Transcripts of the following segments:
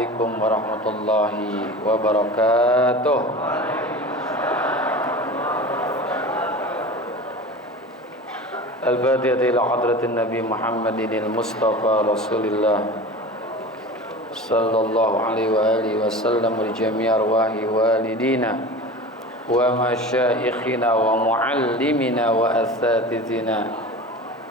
Assalamualaikum warahmatullahi wabarakatuh. Al-Fatihah ila hadratin Nabi Muhammadin al-Mustafa Rasulillah sallallahu alaihi wa alihi wasallam li jami' arwahi walidina wa masyaikhina wa muallimina wa asatizina,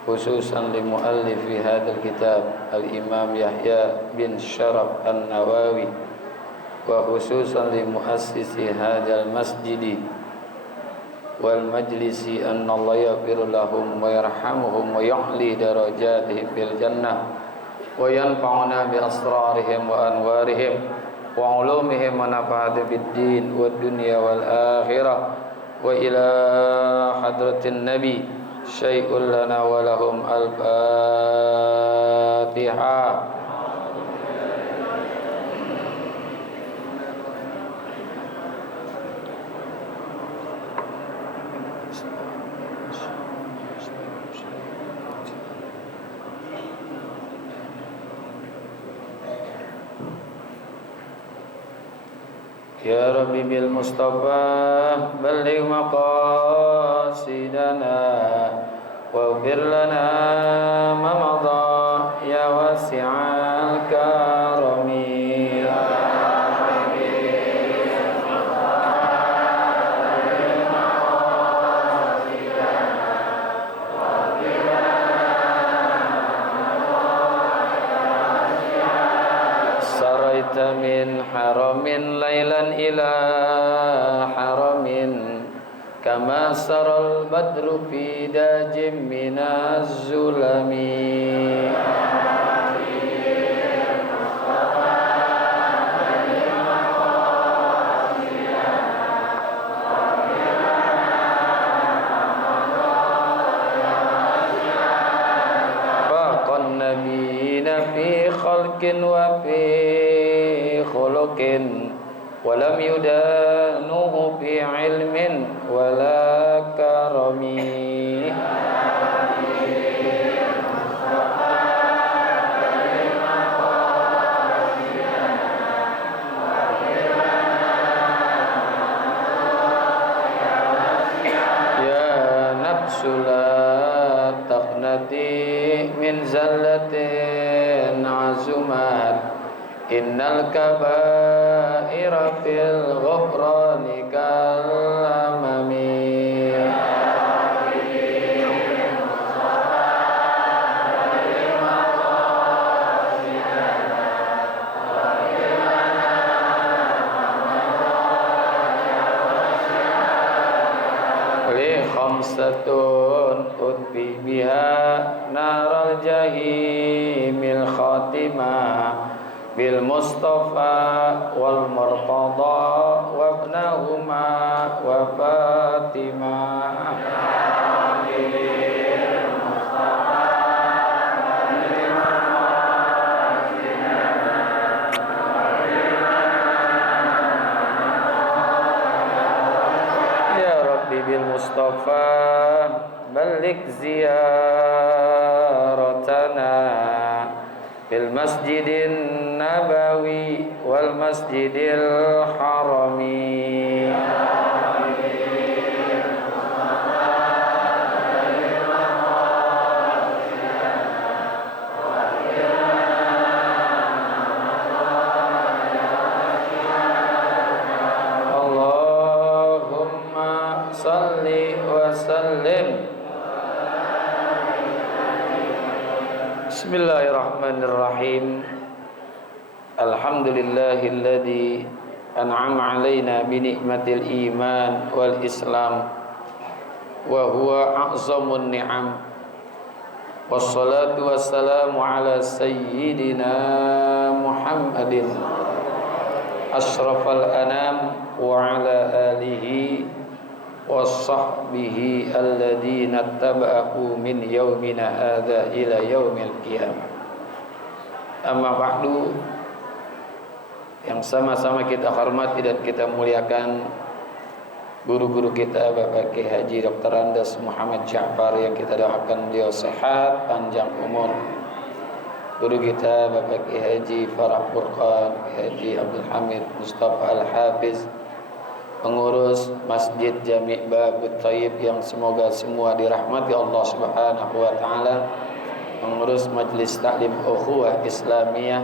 khususan li muallifi hadzal kitab al-Imam Yahya bin Syaraf An-Nawawi, wa khususan li muassisi hadzal masjidi wal majlisi, anna Allah yaghfir lahum wa yarhamuhum wa yu'li darajatihim fil jannah wa yanfa'una bi asrarihim wa anwarihim wa ulumihim wa nafa'ati bid din wad dunya wal akhirah wa ila hadratin nabi syai'un lana wa lahum al-Fatihah. Ya Rabbi bil Mustafa balligh maqasidana waghfir lana ma madha ya wasi'al karami. Min haramin lailan ila haramin kama saral badru fi dajim minaz zulami. Faqan nabiyina fi khalqin wa fi khuluqin wa lam yudanuhu fi ilmin wala karami. Ya nafsu la taqnati min zallatin azumat, innal kabaira fil ghufrani kalamami. Li khamsatun utbi biha naral jahimil khatimah bil Mustafa wal Murtada wa ibnahuma wa Fatimah. Ya Rabbi bil Mustafa balligh ziyaratana fil masjidin nabawi wal masjidil harami. Allahumma salli wa sallim. Bismillahirrahmanirrahim. Alhamdulillahilladzi an'ama alaina bi ni'matil iman wal islam wa huwa a'zamun ni'am. Wassalatu wassalamu ala sayyidina Muhammadin asyrafal anam wa ala alihi wa sahbihi alladhina taba'ahu min yaumina hadza ila yaumil qiyamah. Amma ba'du, yang sama-sama kita hormati dan kita muliakan guru-guru kita, Bapak Kiai Haji Dr. Andes Muhammad Ja'far, yang kita doakan beliau sehat, panjang umur, guru kita Bapak Ki Haji Farah Furqan, Ki Haji Abdul Hamid Mustafa Al-Hafiz, pengurus Masjid Jami' Babut Thayyib yang semoga semua dirahmati Allah Subhanahu wa taala, pengurus Majelis Taklim Ukhuwah Islamiyah,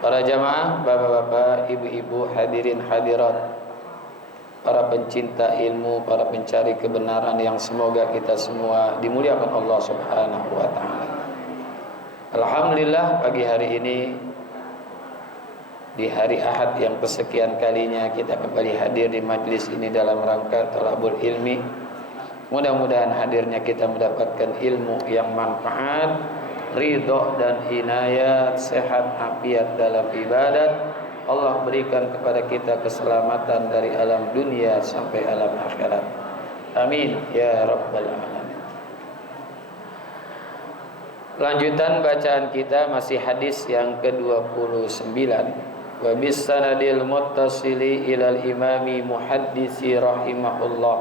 para jamaah, bapak-bapak, ibu-ibu, hadirin hadirat, para pencinta ilmu, para pencari kebenaran yang semoga kita semua dimuliakan Allah Subhanahu wa taala. Alhamdulillah, pagi hari ini di hari Ahad yang kesekian kalinya kita kembali hadir di majlis ini dalam rangka thalabul ilmi. Mudah-mudahan hadirnya kita mendapatkan ilmu yang manfaat, ridho dan inayat, sehat afiat dalam ibadat. Allah berikan kepada kita keselamatan dari alam dunia sampai alam akhirat. Amin ya rabbal alamin. Lanjutan bacaan kita masih hadis yang ke-29. Wa bis sanadil muttasili ilal imami muhaddisi rahimahullah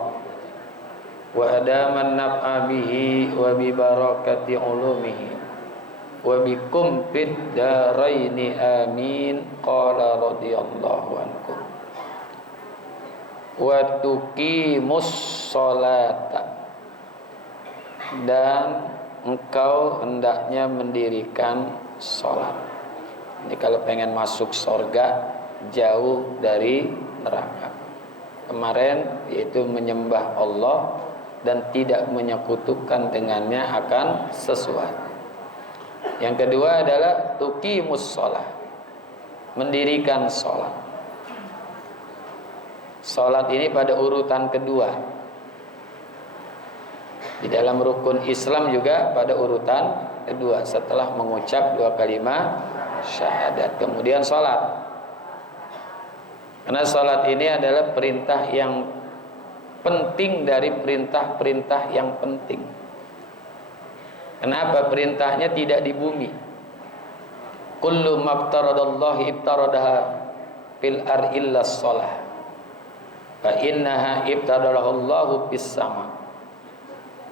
wa adaman naf'a bihi wa bi barakati ulumihi wa bikum fid daraini amin. Qala radhiyallahu ankum wa tuqimus sholata, dan engkau hendaknya mendirikan sholat. Ini kalau pengen masuk surga, jauh dari neraka. Kemarin yaitu menyembah Allah dan tidak menyekutukan dengannya akan sesuatu. Yang kedua adalah tuqimus sholat, mendirikan sholat. Sholat ini pada urutan kedua. Di dalam rukun Islam juga pada urutan kedua setelah mengucap dua kalimat syahadat, kemudian sholat. Karena sholat ini adalah perintah yang penting dari perintah-perintah yang penting. Kenapa perintahnya tidak di bumi? Kullu maftaradallahi ibtaradaha fil ar illa sholah fa innaha ibtadahallahu fis sama.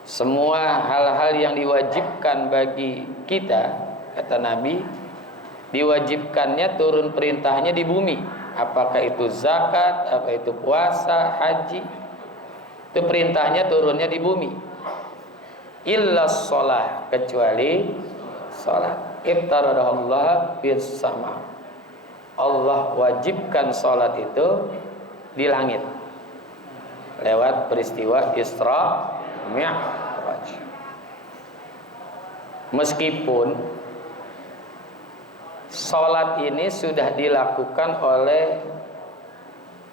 Semua hal-hal yang diwajibkan bagi kita, kata Nabi, diwajibkannya turun perintahnya di bumi. Apakah itu zakat, apa itu puasa, haji, itu perintahnya turunnya di bumi. Illa sholah, kecuali sholat. Ibtaradahullah bis sama. Allah wajibkan sholat itu di langit lewat peristiwa Isra Mi'raj. Meskipun salat ini sudah dilakukan oleh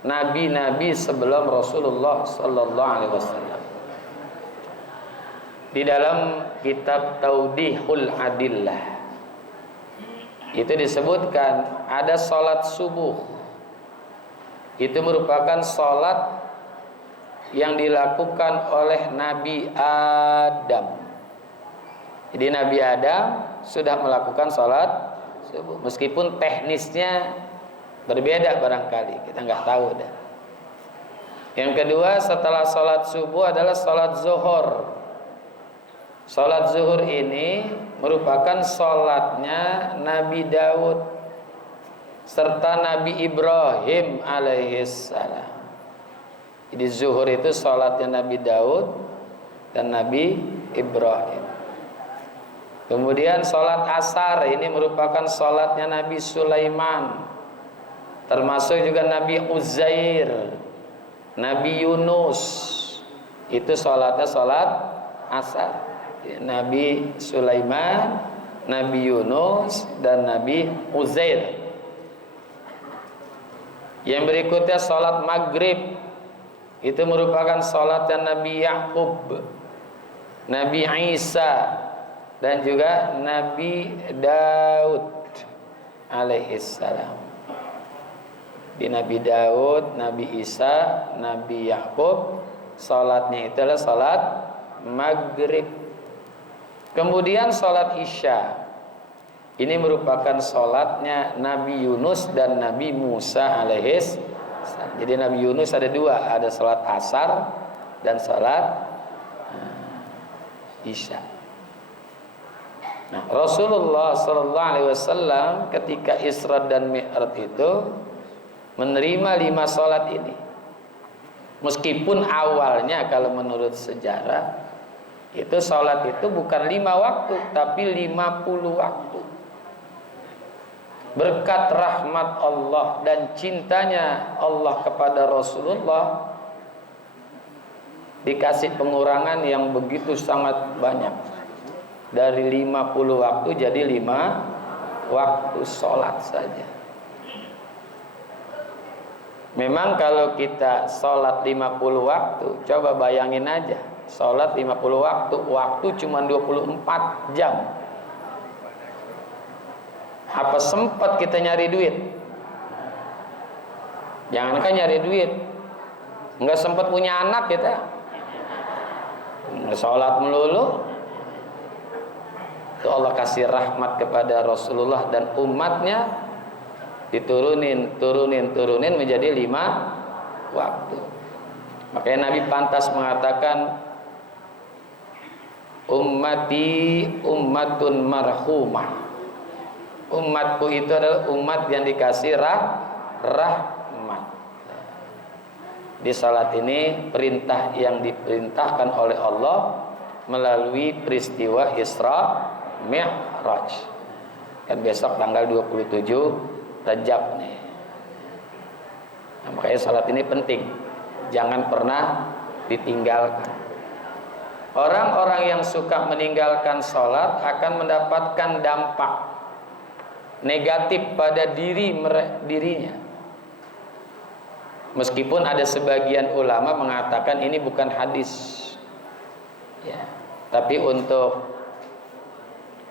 nabi-nabi sebelum Rasulullah sallallahu alaihi wasallam. Di dalam kitab Taudihul Adillah itu disebutkan ada salat subuh. Itu merupakan salat yang dilakukan oleh Nabi Adam. Jadi Nabi Adam sudah melakukan sholat subuh, meskipun teknisnya berbeda barangkali, kita nggak tahu dah. Yang kedua setelah sholat subuh adalah sholat zuhur. Sholat zuhur ini merupakan sholatnya Nabi Daud serta Nabi Ibrahim alaihissalam. Jadi zuhur itu sholatnya Nabi Daud dan Nabi Ibrahim. Kemudian sholat asar ini merupakan sholatnya Nabi Sulaiman, termasuk juga Nabi Uzair, Nabi Yunus. Itu sholatnya sholat asar. Nabi Sulaiman, Nabi Yunus dan Nabi Uzair. Yang berikutnya sholat maghrib. Itu merupakan sholatnya Nabi Yakub, Nabi Isa dan juga Nabi Daud alaihissalam. Di Nabi Daud, Nabi Isa, Nabi Yakub, sholatnya itu adalah sholat maghrib. Kemudian sholat isya, ini merupakan sholatnya Nabi Yunus dan Nabi Musa alaihissalam. Jadi Nabi Yunus ada dua, ada sholat asar dan sholat isya. Nah, Rasulullah sallallahu alaihi wasallam ketika Isra dan Mi'raj itu menerima 5 salat ini. Meskipun awalnya kalau menurut sejarah itu salat itu bukan 5 waktu tapi 50 waktu. Berkat rahmat Allah dan cintanya Allah kepada Rasulullah dikasih pengurangan yang begitu sangat banyak. Dari 50 waktu jadi 5 waktu sholat saja. Memang kalau kita sholat 50 waktu, coba bayangin aja, sholat 50 waktu cuma 24 jam. Apa sempat kita nyari duit? Jangankan nyari duit, nggak sempat punya anak kita. Sholat melulu. Itu Allah kasih rahmat kepada Rasulullah dan umatnya, diturunin menjadi 5 waktu. Makanya Nabi pantas mengatakan ummati ummatun marhumah. Umatku itu adalah umat yang dikasih rahmat. Di salat ini perintah yang diperintahkan oleh Allah melalui peristiwa Isra Mi'raj. Kan besok tanggal 27 Rajab nih. Nah, makanya salat ini penting. Jangan pernah ditinggalkan. Orang-orang yang suka meninggalkan salat akan mendapatkan dampak negatif pada dirinya. Meskipun ada sebagian ulama mengatakan ini bukan hadis. Ya, tapi untuk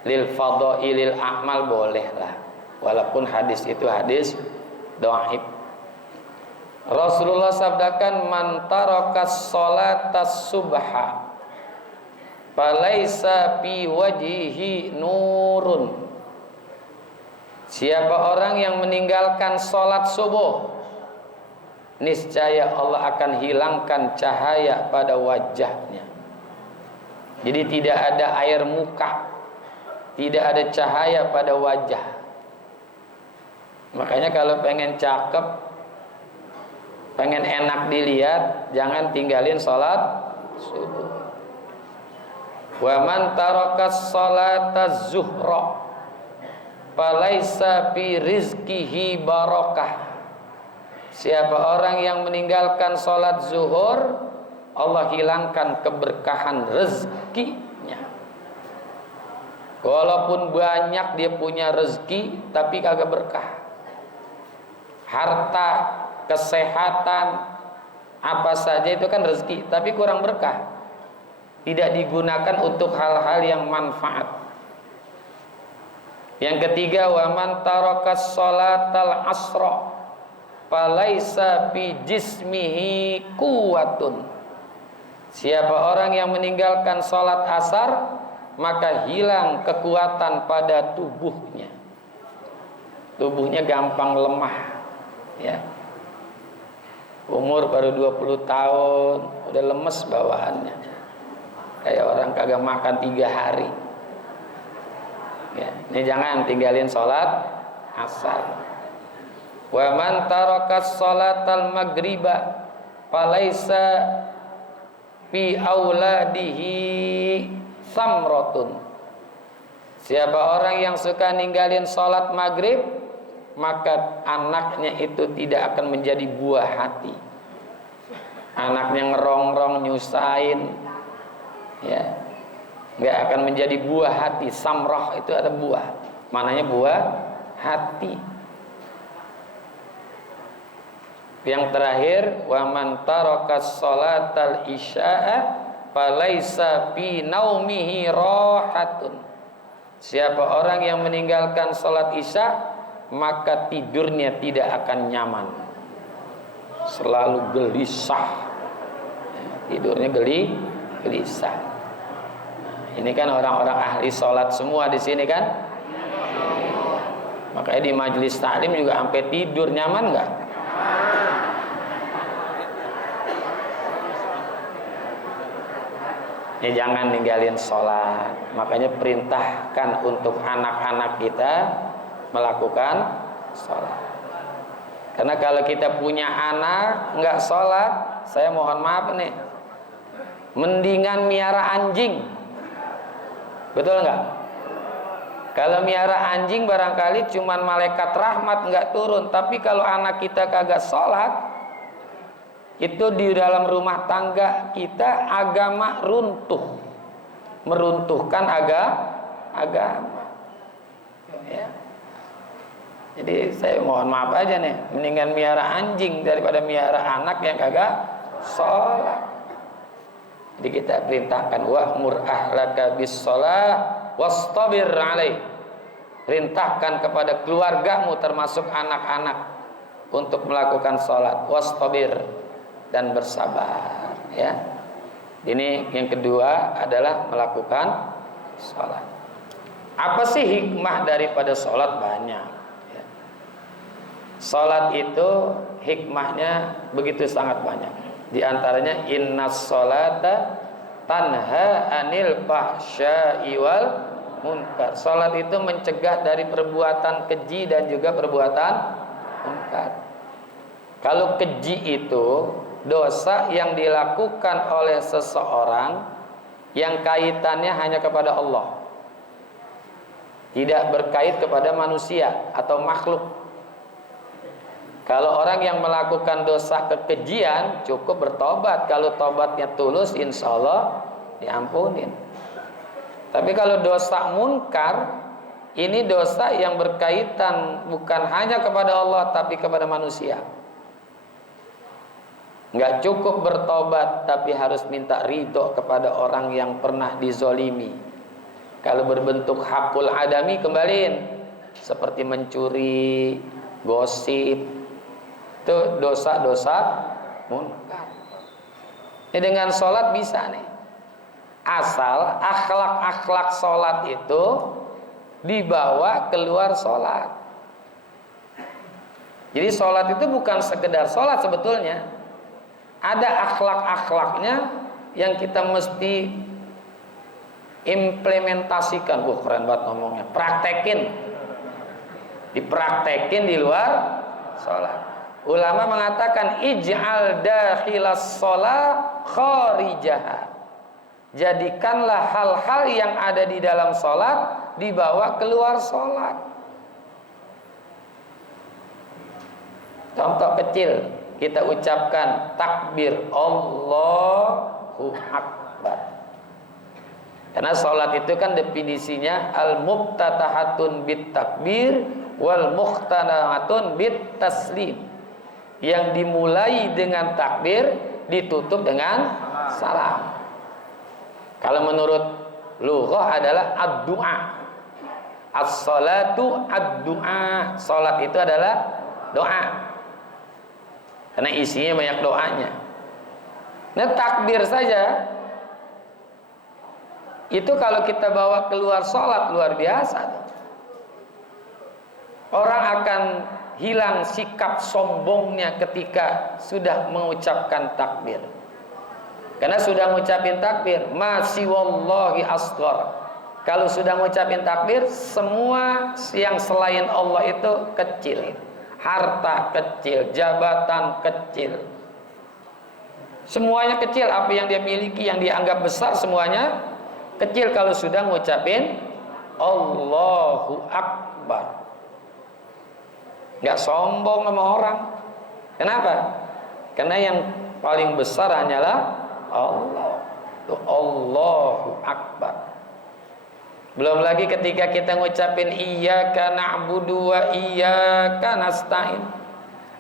lil fadhailil a'mal bolehlah, walaupun hadis itu hadis dhaif. Rasulullah sabdakan man tarakas sholatas subha falaisa fi wajhihi nurun. Siapa orang yang meninggalkan salat subuh, niscaya Allah akan hilangkan cahaya pada wajahnya. Jadi tidak ada air muka, tidak ada cahaya pada wajah. Makanya kalau pengen cakep, pengen enak dilihat, jangan tinggalin sholat subuh. Wa man tarakas sholataz zuhra falaisa fi rizqihi barakah. Siapa orang yang meninggalkan sholat zuhur, Allah hilangkan keberkahan rezekinya. Walaupun banyak dia punya rezeki, tapi kagak berkah. Harta, kesehatan, apa saja itu kan rezeki, tapi kurang berkah. Tidak digunakan untuk hal-hal yang manfaat. Yang ketiga, wa man tarakas sholatal asra falaisa fi jismihi quwwatun. Siapa orang yang meninggalkan sholat asar, maka hilang kekuatan pada tubuhnya. Tubuhnya gampang lemah, ya. Umur baru 20 tahun udah lemes bawaannya, kayak orang kagak makan 3 hari, ya. Ini jangan tinggalin sholat asar. Wa man tarakas sholatal maghriba falaisa fi auladihi samrotun. Siapa orang yang suka ninggalin sholat maghrib, maka anaknya itu tidak akan menjadi buah hati. Anaknya ngerongrong, nyusahin, ya, nggak akan menjadi buah hati. Samroh itu ada buah, mananya buah hati. Yang terakhir, wa man tarakas sholatal isya'a falaisa fi naumihi rahatun. Siapa orang yang meninggalkan salat isya, maka tidurnya tidak akan nyaman. Selalu gelisah. Tidurnya gelisah. Ini kan orang-orang ahli salat semua di sini kan? Makanya di majelis taklim juga sampai tidur, nyaman enggak? Ya, jangan ninggalin sholat. Makanya perintahkan untuk anak-anak kita melakukan sholat. Karena kalau kita punya anak nggak sholat, saya mohon maaf nih, mendingan miara anjing. Betul nggak? Kalau miara anjing barangkali cuman malaikat rahmat nggak turun, tapi kalau anak kita kagak sholat, itu di dalam rumah tangga kita agama runtuh, meruntuhkan agama. Ya. Jadi saya mohon maaf aja nih, mendingan miara anjing daripada miara anak yang kagak sholat. Jadi kita perintahkan wa'mur ahlaka bis shalah wastabir 'alaih. Perintahkan kepada keluargamu termasuk anak-anak untuk melakukan sholat, wastabir, dan bersabar, ya. Ini yang kedua adalah melakukan sholat. Apa sih hikmah daripada sholat? Banyak. Salat itu hikmahnya begitu sangat banyak. Di antaranya innas salata tanha anil fahsya'i wal munkar. Salat itu mencegah dari perbuatan keji dan juga perbuatan munkar. Kalau keji itu dosa yang dilakukan oleh seseorang yang kaitannya hanya kepada Allah, tidak berkait kepada manusia atau makhluk. Kalau orang yang melakukan dosa kekejian cukup bertobat. Kalau tobatnya tulus, insya Allah diampunin. Tapi kalau dosa munkar, ini dosa yang berkaitan bukan hanya kepada Allah tapi kepada manusia. Nggak cukup bertobat, tapi harus minta ridho kepada orang yang pernah dizolimi. Kalau berbentuk hakul adami, kembaliin. Seperti mencuri, gosip, itu dosa-dosa munkar. Ini dengan sholat bisa nih. Asal akhlak-akhlak sholat itu dibawa keluar sholat. Jadi sholat itu bukan sekedar sholat sebetulnya. Ada akhlak-akhlaknya yang kita mesti implementasikan. Wah, keren banget ngomongnya. Praktekin. Dipraktekin di luar sholat. Ulama mengatakan ij'al dakhilas shalah kharijaha. Jadikanlah hal-hal yang ada di dalam sholat dibawa keluar sholat. Contoh kecil, kita ucapkan takbir Allahu Akbar. Karena sholat itu kan definisinya al-muftatahatun bit takbir wal muhtanahatun bit taslim. Yang dimulai dengan takbir, ditutup dengan salam. Kalau menurut lughah adalah ad-du'a. As-salatu ad-du'a. Salat itu adalah doa. Karena isinya banyak doanya. Nah, takbir saja itu kalau kita bawa keluar salat luar biasa. Orang akan hilang sikap sombongnya ketika sudah mengucapkan takbir. Karena sudah mengucapin takbir, masih wallahi asghar. Kalau sudah mengucapin takbir, semua yang selain Allah itu kecil. Harta kecil, jabatan kecil. Semuanya kecil, apa yang dia miliki yang dianggap besar semuanya kecil kalau sudah mengucapin Allahu Akbar. Nggak sombong sama orang. Kenapa? Karena yang paling besar hanyalah Allah. Allahu Akbar. Belum lagi ketika kita ngucapin iyyaka na'budu wa iyyaka nasta'in.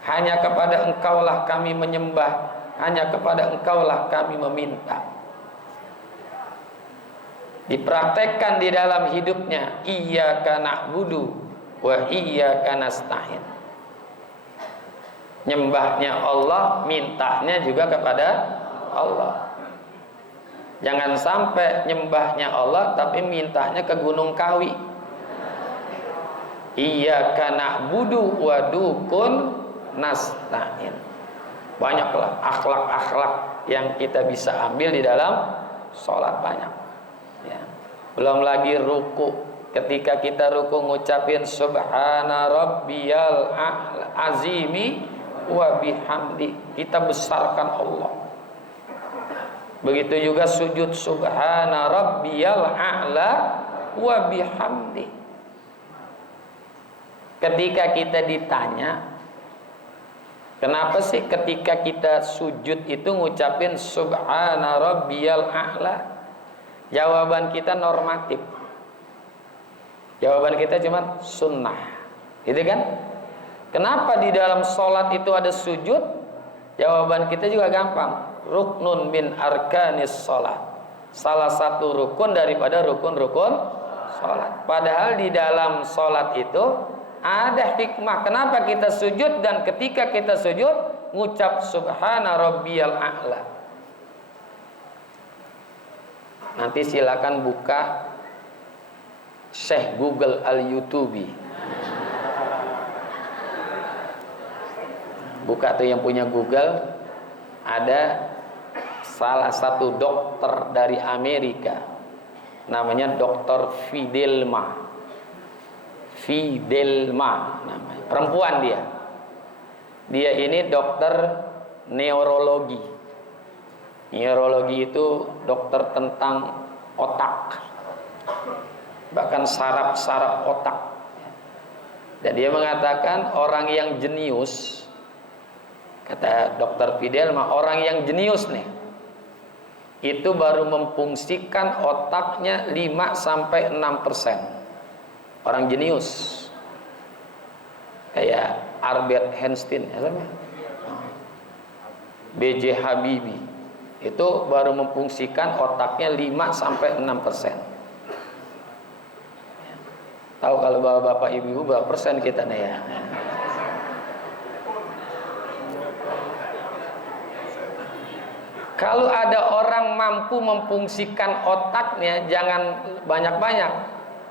Hanya kepada Engkaulah kami menyembah, hanya kepada Engkaulah kami meminta. Dipraktekkan di dalam hidupnya, iyyaka na'budu wa iyyaka nasta'in. Nyembahnya Allah, mintanya juga kepada Allah. Jangan sampai nyembahnya Allah tapi mintanya ke Gunung Kawi. Iyyaka na'budu wa dukun nasta'in. Banyaklah akhlak-akhlak yang kita bisa ambil di dalam sholat banyak. Ya. Belum lagi ruku. Ketika kita ruku ngucapin subhana rabbiyal azimi wa bihamdi, kita besarkan Allah. Begitu juga sujud subhana rabbiyal a'la wa bihamdi. Ketika kita ditanya, kenapa sih ketika kita sujud itu ngucapin subhana rabbiyal a'la? Jawaban kita normatif. Jawaban kita cuma sunnah, gitu kan? Kenapa di dalam sholat itu ada sujud? Jawaban kita juga gampang. Ruknun min arkanis sholat. Salah satu rukun daripada rukun-rukun sholat. Padahal di dalam sholat itu ada hikmah. Kenapa kita sujud? Dan ketika kita sujud, ngucap subhana rabbiyal a'la. Nanti silakan buka Syekh Google al-YouTubi. Buka tuh yang punya Google. Ada salah satu dokter dari Amerika, namanya Dr. Fidelma. Fidelma namanya. Perempuan dia. Dia ini dokter neurologi. Neurologi itu dokter tentang otak, bahkan saraf-saraf otak. Dan dia mengatakan orang yang jenius, kata Dr. Fidelma, orang yang jenius nih, itu baru memfungsikan otaknya 5-6%. Orang jenius kayak Albert Einstein, B.J. Habibie, itu baru memfungsikan otaknya 5-6%. Tahu kalau bapak ibu berapa persen kita nih ya? Kalau ada orang mampu memfungsikan otaknya, jangan banyak-banyak,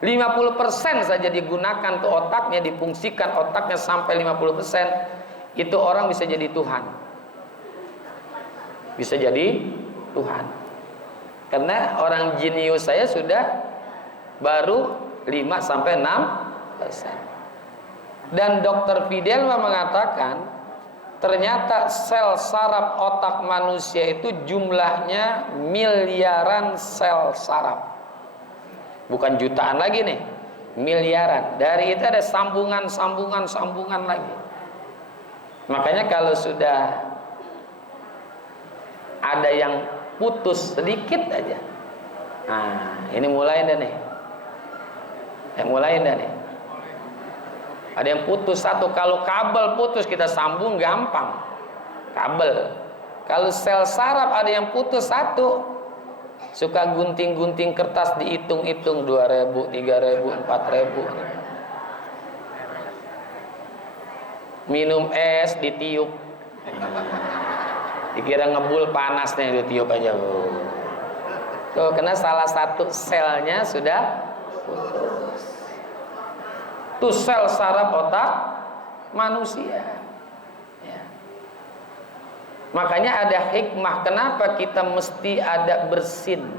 50% saja digunakan tuh otaknya, difungsikan otaknya sampai 50%, itu orang bisa jadi Tuhan. Bisa jadi Tuhan. Karena orang jenius saya sudah baru 5-6%. Dan Dr. Fidelma mengatakan ternyata sel saraf otak manusia itu jumlahnya miliaran sel saraf. Bukan jutaan lagi nih, miliaran. Dari itu ada sambungan lagi. Makanya kalau sudah ada yang putus sedikit aja, nah ini mulai dah nih. Ada yang putus satu. Kalau kabel putus kita sambung gampang, kabel. Kalau sel saraf ada yang putus satu, suka gunting-gunting kertas, dihitung-hitung 2.000, 3.000, 4.000. Minum es ditiup, dikira ngebul panas nih, ditiup aja. Tuh, karena salah satu selnya sudah putus. Itu sel saraf otak manusia ya. Makanya ada hikmah kenapa kita mesti ada bersin.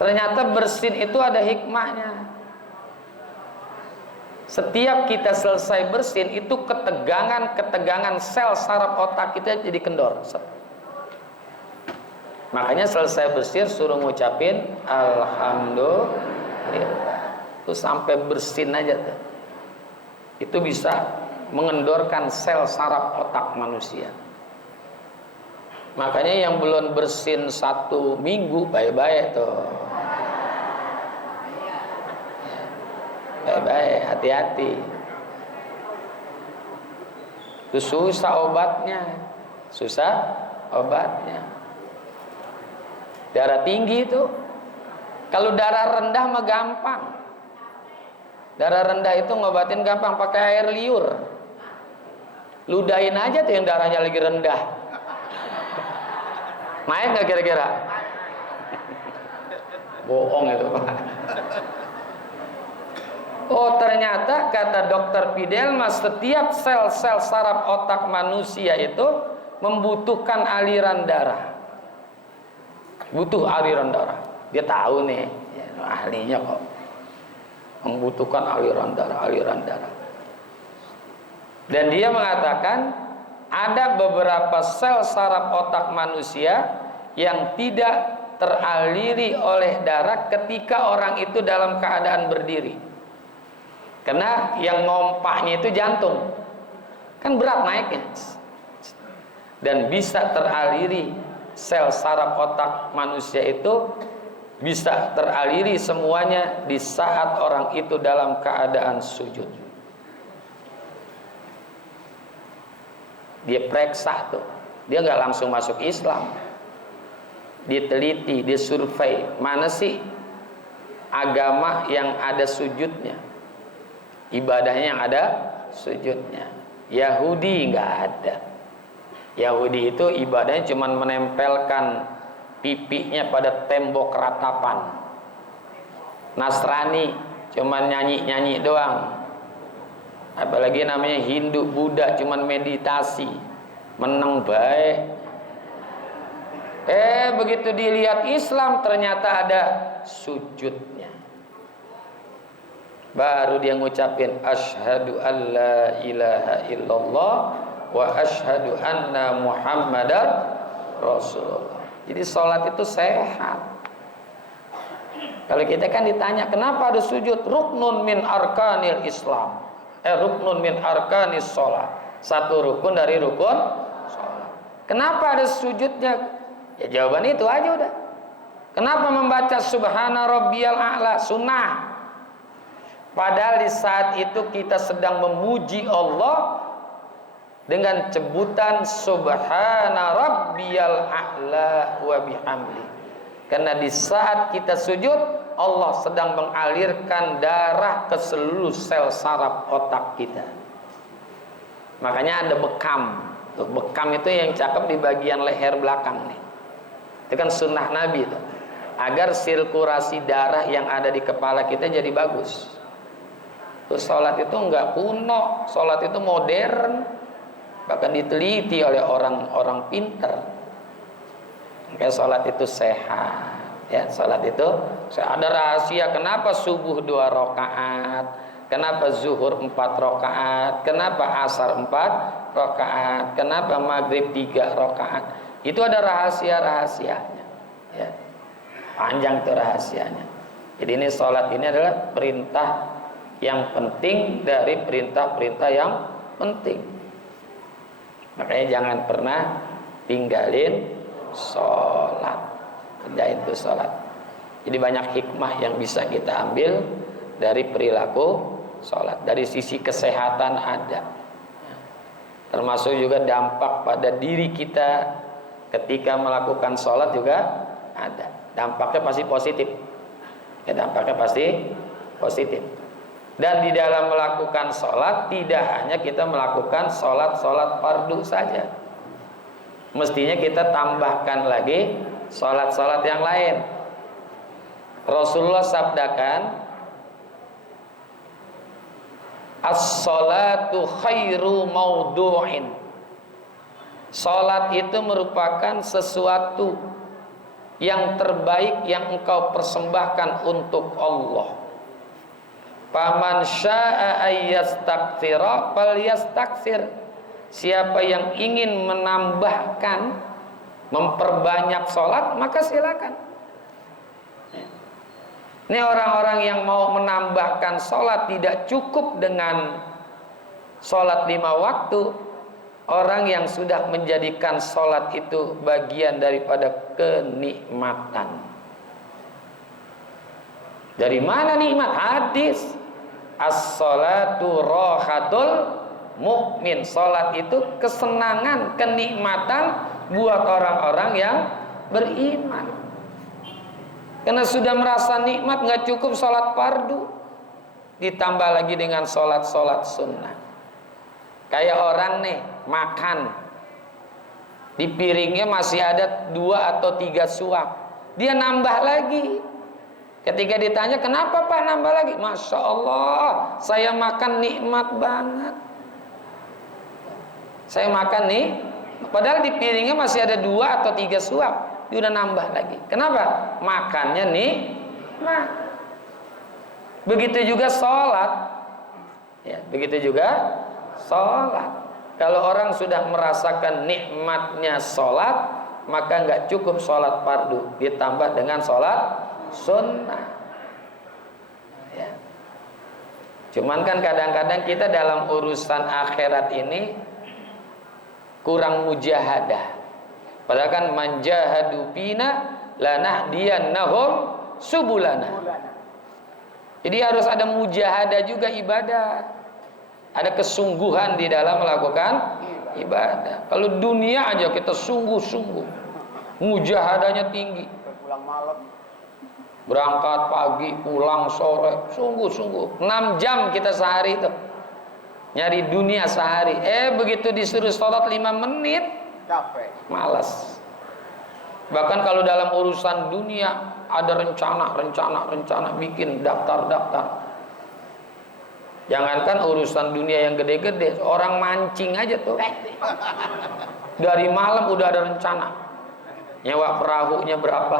Ternyata bersin itu ada hikmahnya. Setiap kita selesai bersin, itu ketegangan sel saraf otak kita jadi kendor. Makanya selesai bersin suruh ngucapin alhamdulillah. Itu sampai bersin aja tuh. Itu bisa mengendorkan sel saraf otak manusia. Makanya yang belum bersin 1 minggu baik-baik tuh. Baik-baik, hati-hati. Itu susah obatnya. Darah tinggi itu. Kalau darah rendah mah gampang. Darah rendah itu ngobatin gampang, pakai air liur. Ludahin aja tuh yang darahnya lagi rendah. Main nggak kira-kira? Bohong itu Pak. Oh, ternyata kata Dr. Fidelma, setiap sel-sel saraf otak manusia itu membutuhkan aliran darah. butuh aliran darah. Dia tahu nih, ya, ahlinya kok membutuhkan aliran darah. Dan dia mengatakan ada beberapa sel saraf otak manusia yang tidak teraliri oleh darah ketika orang itu dalam keadaan berdiri. Karena yang ngompaknya itu jantung, kan berat naiknya, dan bisa teraliri sel saraf otak manusia itu bisa teraliri semuanya di saat orang itu dalam keadaan sujud. Dia periksa tuh, dia nggak langsung masuk Islam, diteliti, disurvei mana sih agama yang ada sujudnya, ibadahnya yang ada sujudnya. Yahudi nggak ada. Yahudi itu ibadahnya cuma menempelkan pipinya pada tembok ratapan. Nasrani cuma nyanyi-nyanyi doang. Apalagi namanya Hindu, Buddha cuma meditasi, meneng baik. Begitu dilihat Islam ternyata ada sujudnya. Baru dia ngucapin asyhadu alla ilaha illallah wa asyhadu anna muhammadar rasulullah. Jadi sholat itu sehat. Kalau kita kan ditanya kenapa ada sujud, ruknun min arkanil Islam, ruknun min arkanis sholat, satu rukun dari rukun sholat. Kenapa ada sujudnya? Ya jawaban itu aja udah. Kenapa membaca subhana rabbiyal a'la sunnah? Padahal di saat itu kita sedang memuji Allah dengan sebutan subhana rabbiyal a'la wa bihamdi. Karena di saat kita sujud, Allah sedang mengalirkan darah ke seluruh sel saraf otak kita. Makanya ada bekam. Tuh, bekam itu yang cakep di bagian leher belakang nih. Itu kan sunnah Nabi tuh. Agar sirkulasi darah yang ada di kepala kita jadi bagus. Terus sholat itu enggak kuno, sholat itu modern, bahkan diteliti oleh orang-orang pinter. Kayak sholat itu sehat, ya sholat itu ada rahasia. Kenapa subuh 2 rakaat, kenapa zuhur 4 rakaat, kenapa asar 4 rakaat, kenapa maghrib 3 rakaat. Itu ada rahasia-rahasianya, ya. Panjang itu rahasianya. Jadi ini sholat ini adalah perintah yang penting dari perintah-perintah yang penting. Makanya jangan pernah tinggalin sholat, kerjain tuh sholat. Jadi banyak hikmah yang bisa kita ambil dari perilaku sholat. Dari sisi kesehatan ada, termasuk juga dampak pada diri kita ketika melakukan sholat juga ada. Dampaknya pasti positif, ya, dampaknya pasti positif. Dan di dalam melakukan sholat tidak hanya kita melakukan sholat fardu saja, mestinya kita tambahkan lagi sholat yang lain. Rasulullah sabdakan, as-sholatu khairu maudu'in. Sholat itu merupakan sesuatu yang terbaik yang engkau persembahkan untuk Allah. Faman syaa'a ayyastaktsira falyastaktsir. Siapa yang ingin menambahkan, memperbanyak sholat, maka silakan. Ini orang-orang yang mau menambahkan sholat, tidak cukup dengan sholat 5 waktu. Orang yang sudah menjadikan sholat itu bagian daripada kenikmatan. Dari mana nikmat? Hadis, as-sholatu rohatul mukmin. Sholat itu kesenangan, kenikmatan buat orang-orang yang beriman. Karena sudah merasa nikmat, nggak cukup sholat fardu, ditambah lagi dengan sholat sunnah. Kayak orang nih makan, di piringnya masih ada 2 atau 3 suap, dia nambah lagi. Ketika ditanya kenapa Pak nambah lagi, Masya Allah, saya makan nikmat banget. Saya makan nih, padahal di piringnya masih ada 2 atau 3 suap. dia udah nambah lagi. Kenapa? Makannya nikmat. Begitu juga sholat. Ya, begitu juga sholat. Kalau orang sudah merasakan nikmatnya sholat, maka nggak cukup sholat fardu, ditambah dengan sholat sunnah. Ya. Cuman kan kadang-kadang kita dalam urusan akhirat ini kurang mujahadah. Padahal kan manjahadu fina lanahdiyannahum subulana. Jadi harus ada mujahadah juga ibadah. Ada kesungguhan di dalam melakukan ibadah. Kalau dunia aja kita sungguh-sungguh, mujahadahnya tinggi. Pulang malam, Berangkat pagi, pulang sore, sungguh-sungguh. 6 jam kita sehari itu nyari dunia sehari. Begitu disuruh sholat 5 menit, capek. malas. Bahkan kalau dalam urusan dunia ada rencana, bikin daftar. Jangankan urusan dunia yang gede-gede, orang mancing aja tuh. Dari malam udah ada rencana. Nyewa perahunya berapa?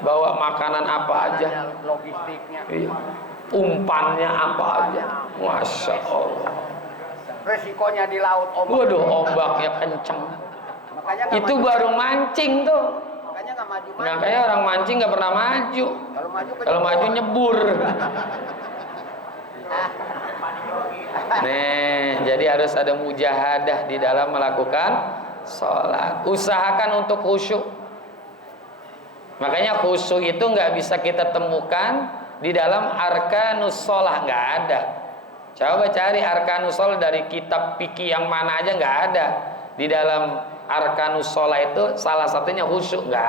Bawa makanan apa aja? Logistiknya. Iya. Umpannya apa aja? Masya Allah. Resikonya di laut ombak. Waduh, ombaknya kencang. Makanya Itu baru mancing tuh. Makanya nggak maju. Nah, kayak orang mancing nggak pernah maju. Kalau maju nyebur. Nih, jadi harus ada mujahadah di dalam melakukan sholat. Usahakan untuk khusyuk. Makanya khusyuk itu nggak bisa kita temukan di dalam arkanus sholat, nggak ada. Coba cari arkanus sholat dari kitab fikih yang mana aja, nggak ada. Di dalam arkanus sholat itu salah satunya khusyuk, nggak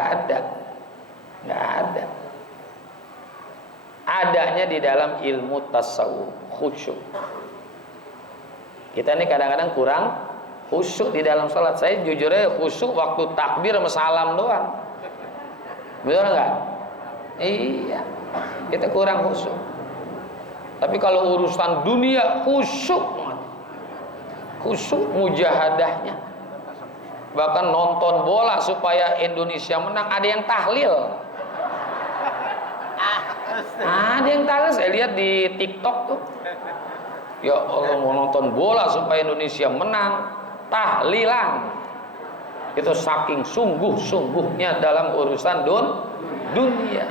ada. Adanya di dalam ilmu tasawuf, khusyuk. Kita ini kadang-kadang kurang khusyuk di dalam sholat. Saya jujur aja khusyuk waktu takbir sama salam doang. Betul nggak? Iya, kita kurang khusyuk. Tapi kalau urusan dunia khusyuk mujahadahnya. Bahkan nonton bola supaya Indonesia menang, ada yang tahlil. Ada yang tahlil, saya lihat di TikTok tuh. Ya Allah, mau nonton bola supaya Indonesia menang, tahlilan. Itu saking sungguh-sungguhnya dalam urusan dunia.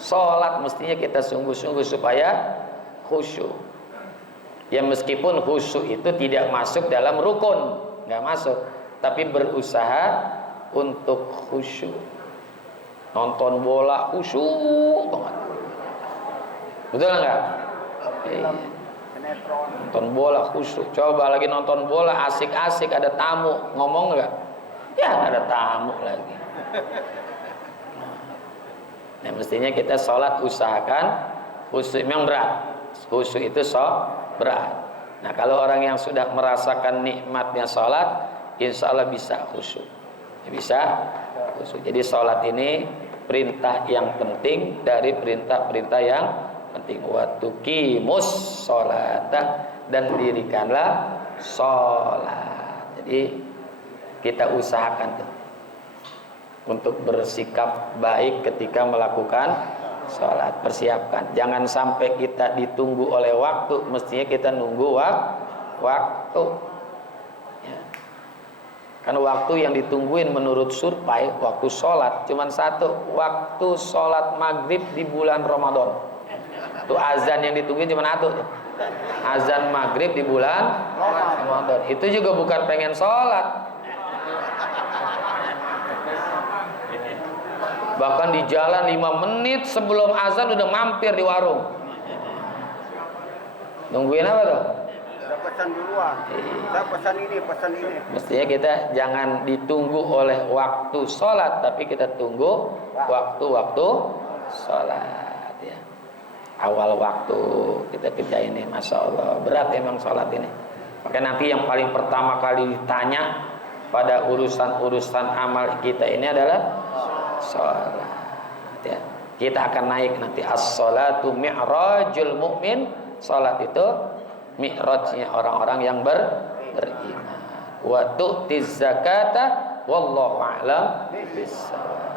Sholat mestinya kita sungguh-sungguh supaya khusyuk. Ya meskipun khusyuk itu tidak masuk dalam rukun, nggak masuk, tapi berusaha untuk khusyuk. Nonton bola khusyuk banget. Betul nggak? Nonton bola khusyuk. Coba lagi nonton bola asik-asik, ada tamu, ngomong nggak? Ya ada tamu lagi. Nah, mestinya kita sholat usahakan khusyuk. Memang berat. Khusyuk itu berat. Nah, kalau orang yang sudah merasakan nikmatnya sholat, insya Allah bisa khusyuk. Bisa khusyuk. Jadi sholat ini perintah yang penting dari perintah-perintah yang penting. Wa tuqimus sholata, dan dirikanlah sholat. Jadi kita usahakan tuh untuk bersikap baik ketika melakukan sholat. Persiapkan, jangan sampai kita ditunggu oleh waktu. Mestinya kita nunggu waktu ya. Kan waktu yang ditungguin menurut survei waktu sholat cuman satu, waktu sholat maghrib di bulan Ramadan. Itu azan yang ditungguin cuma satu, azan maghrib di bulan Ramadan. Itu juga bukan pengen sholat. Bahkan di jalan 5 menit sebelum azan udah mampir di warung. Nungguin apa tuh? Udah pesan duluan. Saya pesan ini. Mestinya kita jangan ditunggu oleh waktu sholat, tapi kita tunggu waktu-waktu sholat ya. Awal waktu kita kerjain ini, Masya Allah. Berat emang sholat ini. Maka nanti yang paling pertama kali ditanya pada urusan-urusan amal kita ini adalah sholat ya. Kita akan naik nanti. As-sholatu mi'rajul mu'min. Sholat itu mi'rajnya orang-orang yang beriman. Wa tu'tiz zakata Wallahu a'lam bishawab.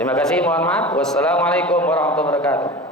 Terima kasih, mohon maaf. Wassalamualaikum warahmatullahi wabarakatuh.